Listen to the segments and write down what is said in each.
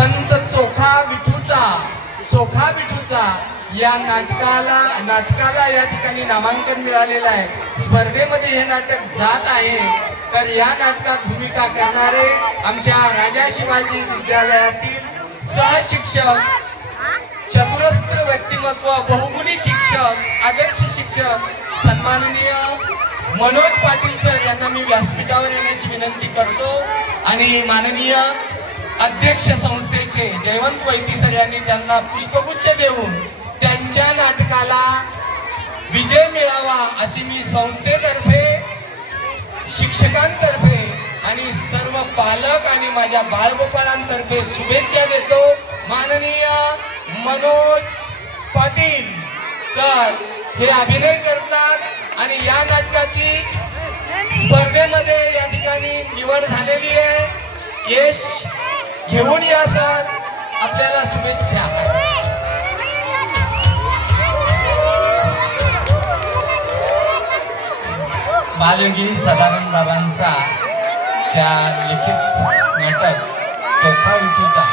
संत चोखा विठूचा या नाटकाला या ठिकाणी नामांकन मिळालेलं आहे। स्पर्धेमध्ये हे नाटक जात आहे। तर या नाटकात भूमिका करणारे आमच्या राजा शिवाजी विद्यालयातील सहशिक्षक, चतुरस्त्र व्यक्तिमत्व, बहुगुणी शिक्षक, आदर्श शिक्षक सन्माननीय मनोज पाटील सर यांना मी व्यासपीठावर येण्याची विनंती करतो आणि माननीय अध्यक्ष संस्थेचे जयवंत वैती सर यांनी त्यांना पुष्पगुच्छ देऊन त्यांच्या नाटकाला विजय मिळावा अशी मी संस्थेतर्फे, शिक्षकांतर्फे आणि सर्व पालक आणि माझ्या बाळगोपाळांतर्फे शुभेच्छा देतो। माननीय मनोज पाटील सर हे अभिनय करतात आणि या नाटकाची स्पर्धेमध्ये या ठिकाणी निवड झालेली आहे। यश घेऊन या सर, आपल्याला शुभेच्छा। बालयोगी सदानंद बाबांचा त्या लिखित नाटक चोखा विठूचा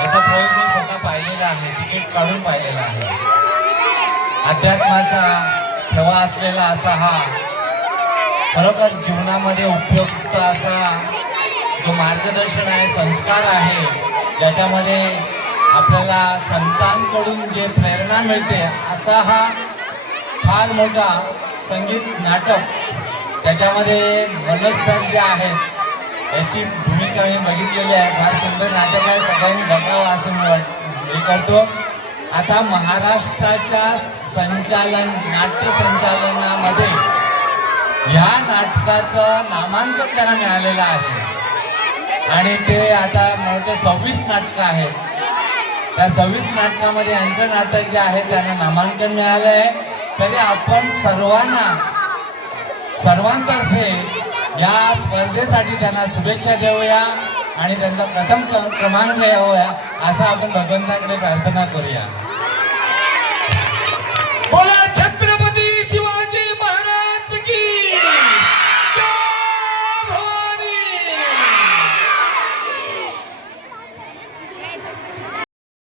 याचा प्रयोग मी स्वतः पाहिलेला आहे, तिकीट काढून पाहिलेला आहे। अध्यात्माचा ठेवा असलेला असा हा खरोखर जीवनामध्ये उपयुक्त असा जो मार्गदर्शन आहे, संस्कार आहे, ज्याच्यामध्ये आपल्याला संतांकडून जे प्रेरणा मिळते असा हा फार मोठा संगीत नाटक। त्याच्यामध्ये मनोज सर जे आहेत याची भूमिका मी बघितलेली आहे। फार सुंदर नाटक आहे, सगळ्यांनी बघावं असं मी करतो। आता महाराष्ट्राच्या नाट्य संचालनामध्ये ह्या नाटकाचं नामांकन त्यांना मिळालेलं आहे आणि ते आता मोठे 26 नाटकं आहेत। त्या 26 नाटकामध्ये यांचं नाटक जे आहे त्यांना नामांकन मिळालं आहे। तरी आपण सर्वांतर्फे या स्पर्धेसाठी त्यांना शुभेच्छा देऊया आणि त्यांचा प्रथम क्रमांक यावा असं आपण भगवंताकडे प्रार्थना करूया।